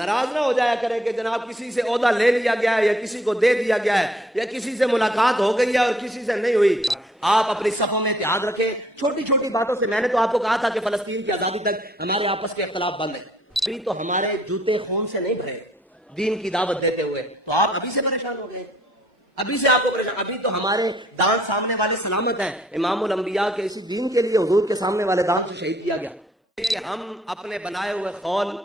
ناراض نہ ہو جایا کرے کہ جناب کسی سے عہدہ لے لیا گیا ہے یا کسی کو دے دیا گیا ہے یا کسی سے ملاقات ہو گئی ہے اور کسی سے نہیں ہوئی. آپ اپنی صفوں میں اتحاد رکھیں. چھوٹی چھوٹی باتوں سے میں نے تو آپ کو کہا تھا کہ فلسطین کی آزادی تک ہمارے آپس کے اختلاف بند ہیں. ابھی تو ہمارے جوتے خون سے نہیں بھرے دین کی دعوت دیتے ہوئے, تو آپ ابھی سے پریشان ہو گئے. ابھی سے آپ کو پریشان. ابھی تو ہمارے دان سامنے والے سلامت ہیں. امام الانبیاء کے اسی دین کے لیے حضور کے سامنے والے دان سے شہید کیا گیا. کہ ہم اپنے بنائے ہوئے قول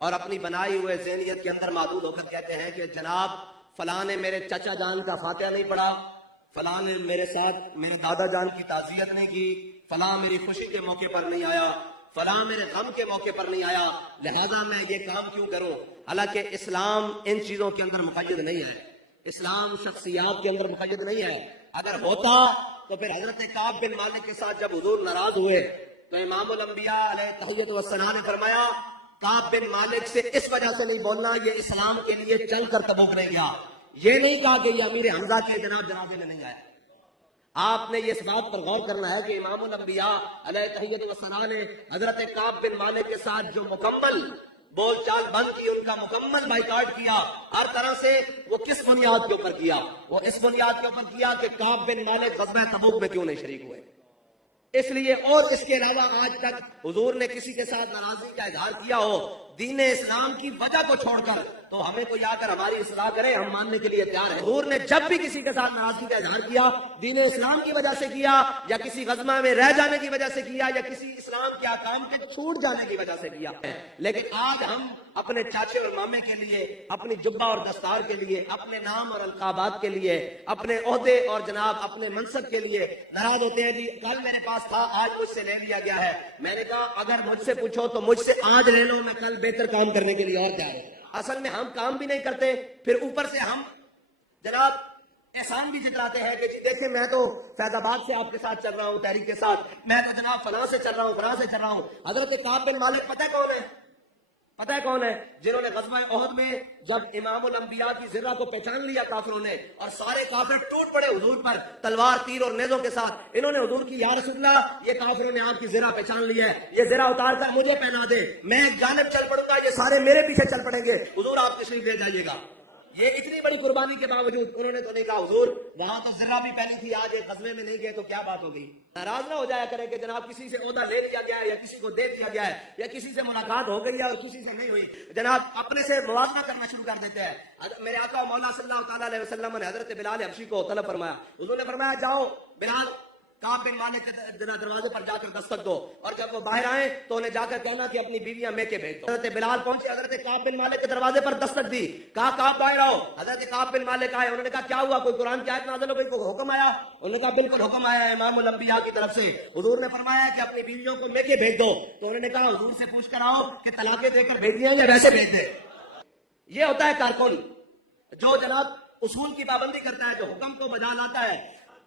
اور اپنی بنائی ہوئے ذہنیت کے اندر محدود ہو کر کہتے ہیں کہ جناب فلاں نے میرے چچا جان کا فاتحہ نہیں پڑھا, فلاں نے میرے ساتھ میرے دادا جان کی تعزیت نہیں کی, فلاں میری خوشی کے موقع پر نہیں آیا, فلاں میرے غم کے موقع پر نہیں آیا, لہذا میں یہ کام کیوں کروں. حالانکہ اسلام ان چیزوں کے اندر مقید نہیں ہے. اسلام شخصیات کے اندر مقید نہیں ہے. اگر ہوتا تو پھر حضرت کعب بن مالک کے ساتھ جب حضور ناراض ہوئے تو امام الانبیاء علیہ تحیت والثناء نے فرمایا کعب بن مالک سے اس وجہ سے نہیں بولنا یہ اسلام کے لیے چل کر تبوک نہیں گیا. یہ نہیں کہا کہ یہ امیر حمزہ کے جناب میں نہیں آیا. آپ نے اس بات پر غور کرنا ہے کہ امام الانبیاء علیہ تحیت والثناء نے حضرت کعب بن مالک کے ساتھ جو مکمل بول چال بند کی, ان کا مکمل بائیکاٹ کیا ہر طرح سے. وہ کس بنیاد کے اوپر کیا؟ وہ اس بنیاد کے اوپر کیا کہ کعب بن مالک غزوہ تبوک میں کیوں نہیں شریک ہوئے. اس لیے اور اس کے علاوہ آج تک حضور نے کسی کے ساتھ ناراضگی کا اظہار کیا ہو دین اسلام کی وجہ کو چھوڑ کر تو ہمیں کوئی آ کر ہماری اصلاح کرے, ہم ماننے کے لیے تیار ہیں. حضور نے جب بھی کسی کے ساتھ ناراضگی کا اظہار کیا دین اسلام کی وجہ سے کیا, یا کسی غزوہ میں رہ جانے کی وجہ سے کیا, یا کسی اسلام کے احکام کے چھوٹ جانے کی وجہ سے کیا. لیکن آج ہم اپنے چاچے اور مامے کے لیے, اپنی جبہ اور دستار کے لیے, اپنے نام اور القابات کے لیے, اپنے عہدے اور جناب اپنے منصب کے لیے ناراض ہوتے ہیں. جی کل میرے پاس تھا, آج مجھ سے لے لیا گیا ہے. میں نے کہا اگر مجھ سے پوچھو تو مجھ سے آج لے لو, میں کل بہتر کام کرنے کے لیے اور تیار ہوں. اصل میں ہم کام بھی نہیں کرتے, پھر اوپر سے ہم جناب احسان بھی جتلاتے ہیں کہ جی دیکھیں میں تو فیض آباد سے آپ کے ساتھ چل رہا ہوں, تحریک کے ساتھ, میں تو جناب فلاں سے چل رہا ہوں, فلاں سے چل رہا ہوں. حضرت کعب بن مالک پتہ کون ہے؟ پتہ ہے کون ہے؟ جنہوں نے غزوہ احد میں جب امام الانبیاء کی ذرہ کو پہچان لیا کافروں نے اور سارے کافر ٹوٹ پڑے حضور پر تلوار تیر اور نیزوں کے ساتھ. انہوں نے حضور کی یا رسول اللہ یہ کافروں نے آپ کی ذرہ پہچان لی ہے, یہ ذرہ اتار کر مجھے پہنا دے, میں ایک جانب چل پڑوں گا, یہ سارے میرے پیچھے چل پڑیں گے, حضور آپ تشریف لے جائیے گا. یہ اتنی بڑی قربانی کے باوجود انہوں نے تو نہیں کہا حضور وہاں تو ذرہ بھی پہنی تھی, آج ایک غزوے میں نہیں گئے تو کیا بات ہو گئی. ناراض نہ ہو جایا کرے کہ جناب کسی سے عہدہ لے لیا گیا ہے یا کسی کو دے دیا گیا ہے یا کسی سے ملاقات ہو گئی ہے اور کسی سے نہیں ہوئی, جناب اپنے سے موازنہ کرنا شروع کر دیتے ہیں. میرے آقا مولا صلی اللہ تعالیٰ علیہ وسلم نے حضرت بلال حبشی کو طلب فرمایا. حضور نے فرمایا جاؤ بلال کعب بن مالک کے دروازے پر جا کر دستک دو, اور جب وہ باہر آئے تو انہیں جا کر کہنا کہ اپنی بیویاں میکے بھیج دو. حضرت بلال پہنچے, حضرت کعب بن مالک کے دروازے پر دستک دی, کہا کعب باہر آؤ. حضرت کعب بن مالک آئے, انہوں نے کہا کیا ہوا, کوئی قرآن کی آیت نازل ہو گئی, کوئی حکم آیا؟ انہوں نے کہا بالکل حکم آیا ہے امام الانبیاء کی طرف سے. حضور نے فرمایا کہ اپنی بیویوں کو میکے بھیج دو. تو انہوں نے کہا حضور سے پوچھ کر آؤ کہ طلاقیں دے کر بھیج دیا یا ویسے بھیج دے. یہ ہوتا ہے کارکن جو جناب اصول کی پابندی کرتا ہے, جو حکم کو بجا لاتا ہے,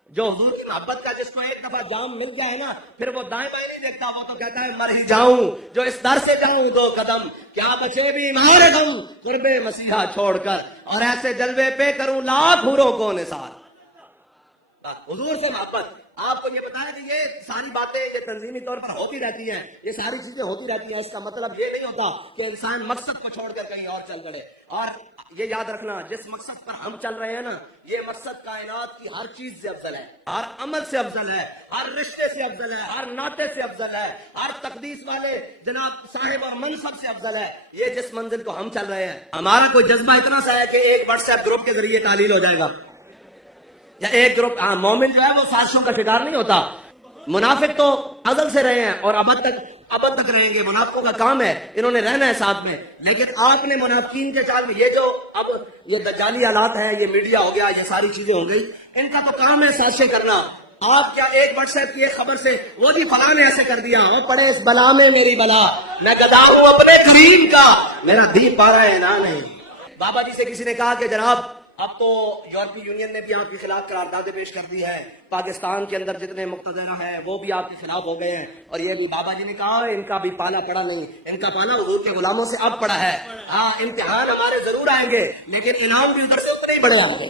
جو حضور کی محبت کا جس کو ایک دفعہ جام مل گیا ہے نا پھر وہ دائیں بائیں نہیں دیکھتا, وہ تو کہتا ہے مر ہی جاؤں جو اس در سے جاؤں دو قدم, کیا بچے بھی مار غم قرب مسیحا چھوڑ کر, اور ایسے جلوے پہ کروں لاکھ حوروں کو نثار. حضور سے محبت. آپ کو یہ پتا ہے کہ یہ ساری باتیں یہ تنظیمی طور پر ہوتی رہتی ہیں, یہ ساری چیزیں ہوتی رہتی ہیں. اس کا مطلب یہ نہیں ہوتا کہ انسان مقصد کو چھوڑ کر کہیں اور چل پڑے. اور یہ یاد رکھنا جس مقصد پر ہم چل رہے ہیں نا, یہ مقصد کائنات کی ہر چیز سے افضل ہے, ہر عمل سے افضل ہے, ہر رشتے سے افضل ہے, ہر ناطے سے افضل ہے, ہر تقدیس والے جناب صاحب اور منصب سے افضل ہے. یہ جس منزل کو ہم چل رہے ہیں, ہمارا کوئی جذبہ اتنا سا ہے کہ ایک واٹس ایپ گروپ کے ذریعے تعلیل ہو جائے گا, یا ایک گروپ. مومن جو ہے وہ سازشوں کا شکار نہیں ہوتا. منافق تو ازل سے رہے ہیں اور ابد تک رہیں گے. منافقوں کا کام ہے, انہوں نے رہنا ہے ساتھ میں. لیکن آپ نے منافقین کے چال میں یہ جو اب یہ دجالی حالات ہیں, یہ میڈیا ہو گیا, یہ ساری چیزیں ہو گئی, ان کا تو کام ہے سازشیں کرنا. آپ کیا ایک واٹس ایپ کی ایک خبر سے وہ جی فلاں نے ایسے کر دیا, وہ پڑے اس بلا میں میری بلا, میں گدا ہوں اپنے کریم کا, میرا دی پا رہا ہے نا نہیں. بابا جی سے کسی نے کہا کہ جناب اب تو یورپی یونین نے بھی آپ کے خلاف قراردادیں پیش کر دی ہے, پاکستان کے اندر جتنے مقتدر ہیں وہ بھی آپ کے خلاف ہو گئے ہیں, اور یہ بھی بابا جی نے کہا ان کا بھی پالا پڑا نہیں, ان کا پالا حضور کے غلاموں سے اب پڑا ہے. ہاں امتحان ہمارے ضرور آئیں گے لیکن انعام بھی ادھر سے اتنے ہی بڑے آئیں گے.